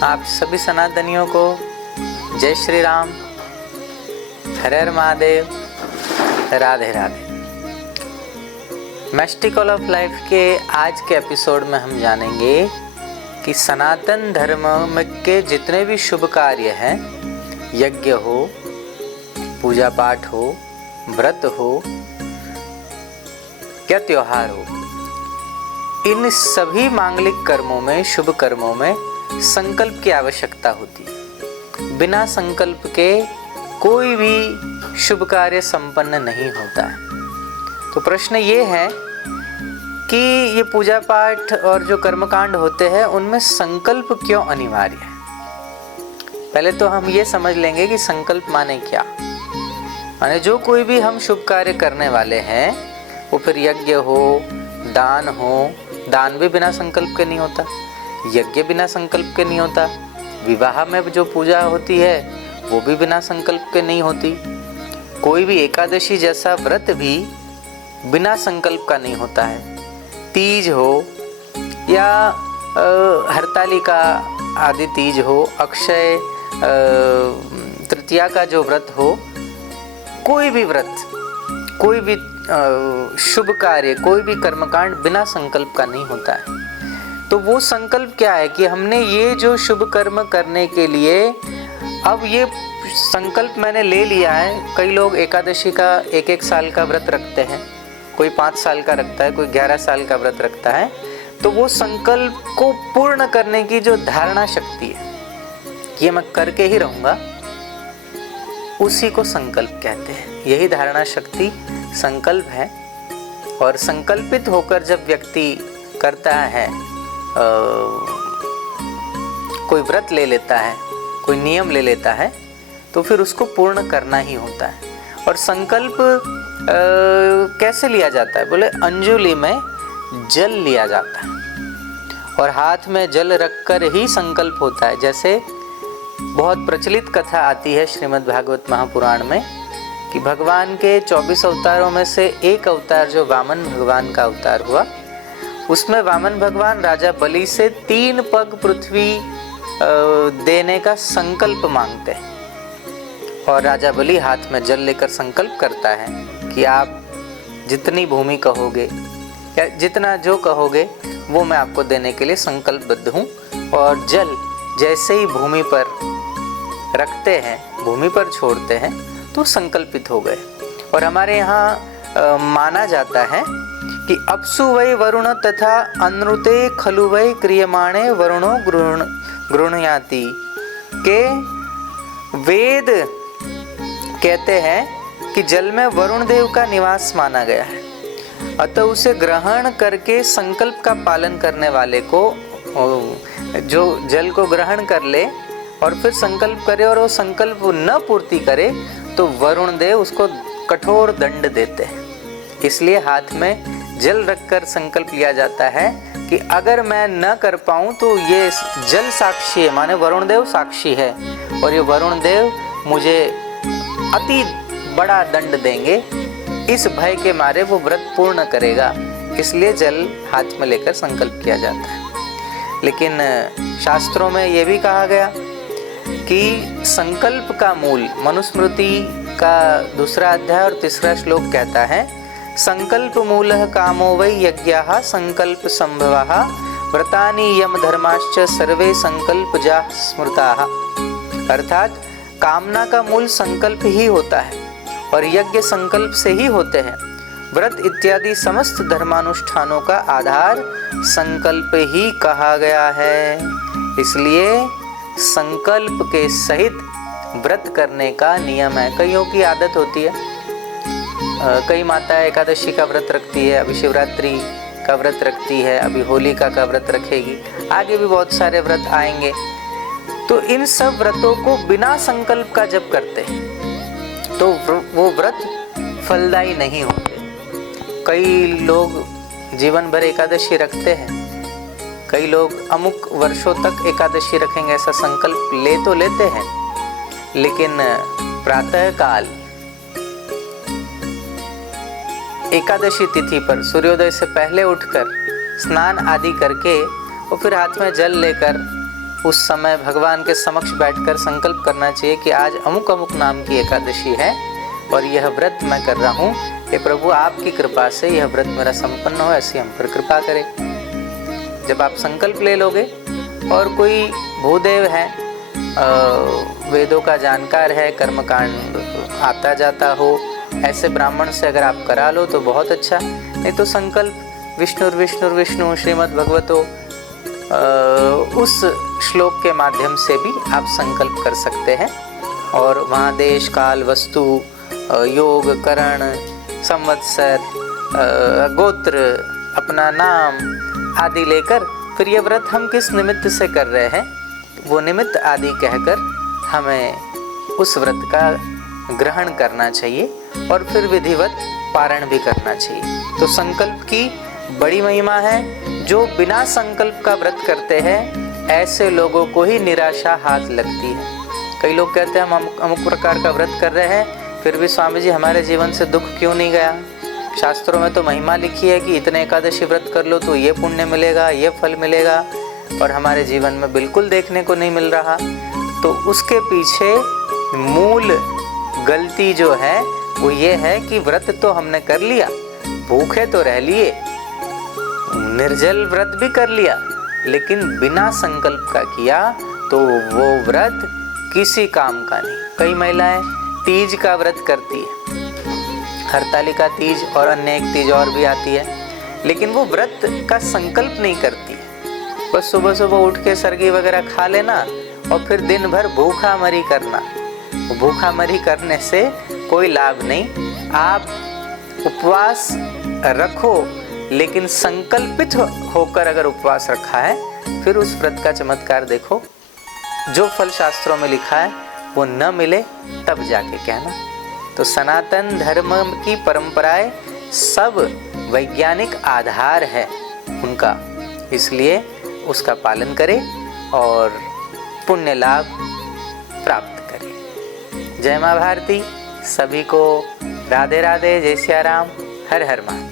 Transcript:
आप सभी सनातनियों को जय श्री राम, हर हर महादेव, राधे राधे। मैस्टिकल ऑफ लाइफ के आज के एपिसोड में हम जानेंगे कि सनातन धर्म में के जितने भी शुभ कार्य हैं, यज्ञ हो, पूजा पाठ हो, व्रत हो या त्योहार हो, इन सभी मांगलिक कर्मों में, शुभ कर्मों में संकल्प की आवश्यकता होती है। बिना संकल्प के कोई भी शुभ कार्य संपन्न नहीं होता है। तो प्रश्न ये है कि ये पूजा पाठ और जो कर्मकांड होते हैं उनमें संकल्प क्यों अनिवार्य है। पहले तो हम ये समझ लेंगे कि संकल्प माने क्या। माने जो कोई भी हम शुभ कार्य करने वाले हैं, वो फिर यज्ञ हो, दान हो, दान भी बिना संकल्प के नहीं होता, यज्ञ बिना संकल्प के नहीं होता, विवाह में जो पूजा होती है वो भी बिना संकल्प के नहीं होती, कोई भी एकादशी जैसा व्रत भी बिना संकल्प का नहीं होता है, तीज हो या हरतालिका आदि तीज हो, अक्षय तृतीया का जो व्रत हो, कोई भी व्रत, कोई भी शुभ कार्य, कोई भी कर्मकांड बिना संकल्प का नहीं होता है। तो वो संकल्प क्या है कि हमने ये जो शुभ कर्म करने के लिए अब ये संकल्प मैंने ले लिया है। कई लोग एकादशी का 1-1 साल का व्रत रखते हैं, कोई 5 साल का रखता है, कोई 11 साल का व्रत रखता है। तो वो संकल्प को पूर्ण करने की जो धारणा शक्ति है, ये मैं करके ही रहूँगा, उसी को संकल्प कहते हैं। यही धारणा शक्ति संकल्प है। और संकल्पित होकर जब व्यक्ति करता है, कोई व्रत ले लेता है, कोई नियम ले लेता है, तो फिर उसको पूर्ण करना ही होता है। और संकल्प कैसे लिया जाता है? बोले अंजुलि में जल लिया जाता है और हाथ में जल रखकर ही संकल्प होता है। जैसे बहुत प्रचलित कथा आती है श्रीमद् भागवत महापुराण में कि भगवान के 24 अवतारों में से एक अवतार जो वामन भगवान का अवतार हुआ, उसमें वामन भगवान राजा बलि से 3 पग पृथ्वी देने का संकल्प मांगते हैं। और राजा बलि हाथ में जल लेकर संकल्प करता है कि आप जितनी भूमि कहोगे या जितना जो कहोगे वो मैं आपको देने के लिए संकल्पबद्ध हूँ। और जल जैसे ही भूमि पर रखते हैं, भूमि पर छोड़ते हैं, तो संकल्पित हो गए। और हमारे यहाँ माना जाता है कि अपसु वै वरुण तथा अनृते खलु वै क्रियमाणे वरुणो गृह्णाति के वेद कहते हैं कि जल में वरुण देव का निवास माना गया है। अतः उसे ग्रहण करके संकल्प का पालन करने वाले को, जो जल को ग्रहण कर ले और फिर संकल्प करे और वो संकल्प न पूर्ति करे, तो वरुण देव उसको कठोर दंड देते हैं। इसलिए हाथ में जल रखकर संकल्प लिया जाता है कि अगर मैं न कर पाऊं तो ये जल साक्षी है, माने वरुण देव साक्षी है और ये वरुण देव मुझे अति बड़ा दंड देंगे। इस भय के मारे वो व्रत पूर्ण करेगा, इसलिए जल हाथ में लेकर संकल्प किया जाता है। लेकिन शास्त्रों में ये भी कहा गया कि संकल्प का मूल, मनुस्मृति का 2 अध्याय और 3 श्लोक कहता है, संकल्प मूलः कामो वै यज्ञाः संकल्प संभवः व्रतानि यम धर्माश्च सर्वे संकल्पजा स्मृताः। अर्थात कामना का मूल संकल्प ही होता है और यज्ञ संकल्प से ही होते हैं। व्रत इत्यादि समस्त धर्मानुष्ठानों का आधार संकल्प ही कहा गया है। इसलिए संकल्प के सहित व्रत करने का नियम है। कईयों की आदत होती है, कई माताएं एकादशी का व्रत रखती है, अभी शिवरात्रि का व्रत रखती है, अभी होलिका का व्रत रखेगी, आगे भी बहुत सारे व्रत आएंगे। तो इन सब व्रतों को बिना संकल्प का जब करते हैं तो वो व्रत फलदायी नहीं होते। कई लोग जीवन भर एकादशी रखते हैं, कई लोग अमुक वर्षों तक एकादशी रखेंगे ऐसा संकल्प ले तो लेते हैं, लेकिन प्रातः काल एकादशी तिथि पर सूर्योदय से पहले उठकर स्नान आदि करके और फिर हाथ में जल लेकर उस समय भगवान के समक्ष बैठकर संकल्प करना चाहिए कि आज अमुक अमुक नाम की एकादशी है और यह व्रत मैं कर रहा हूँ, हे प्रभु आपकी कृपा से यह व्रत मेरा संपन्न हो, ऐसी हम पर कृपा करें। जब आप संकल्प ले लोगे और कोई भूदेव है, वेदों का जानकार है, कर्मकांड आता जाता हो, ऐसे ब्राह्मण से अगर आप करा लो तो बहुत अच्छा। नहीं तो संकल्प विष्णु श्रीमद् भगवतो उस श्लोक के माध्यम से भी आप संकल्प कर सकते हैं और वहाँ देश काल वस्तु योग करण संवत्सर गोत्र अपना नाम आदि लेकर फिर ये व्रत हम किस निमित्त से कर रहे हैं वो निमित्त आदि कहकर हमें उस व्रत का ग्रहण करना चाहिए और फिर विधिवत पारण भी करना चाहिए। तो संकल्प की बड़ी महिमा है। जो बिना संकल्प का व्रत करते हैं ऐसे लोगों को ही निराशा हाथ लगती है। कई लोग कहते हैं हम अमुक प्रकार का व्रत कर रहे हैं फिर भी स्वामी जी हमारे जीवन से दुख क्यों नहीं गया। शास्त्रों में तो महिमा लिखी है कि इतने एकादशी व्रत कर लो तो ये पुण्य मिलेगा, ये फल मिलेगा, और हमारे जीवन में बिल्कुल देखने को नहीं मिल रहा। तो उसके पीछे मूल गलती जो है वो ये है कि व्रत तो हमने कर लिया, भूखे तो रह लिए, निर्जल व्रत भी कर लिया, लेकिन बिना संकल्प का किया तो वो व्रत किसी काम का नहीं। कई महिलाएं तीज का व्रत करती है, हरतालिका तीज और अन्य एक तीज और भी आती है, लेकिन वो व्रत का संकल्प नहीं करती है। बस सुबह सुबह उठ के सरगी वगैरह खा लेना और फिर दिन भर भूखा मरी करना। भूखा मरी करने से कोई लाभ नहीं। आप उपवास रखो, लेकिन संकल्पित होकर अगर उपवास रखा है फिर उस व्रत का चमत्कार देखो। जो फल शास्त्रों में लिखा है वो न मिले तब जाके कहना। तो सनातन धर्म की परंपराएं सब वैज्ञानिक आधार है उनका, इसलिए उसका पालन करें और पुण्य लाभ प्राप्त करें। जय माँ भारती। सभी को राधे राधे, जय सिया राम, हर हर महादेव।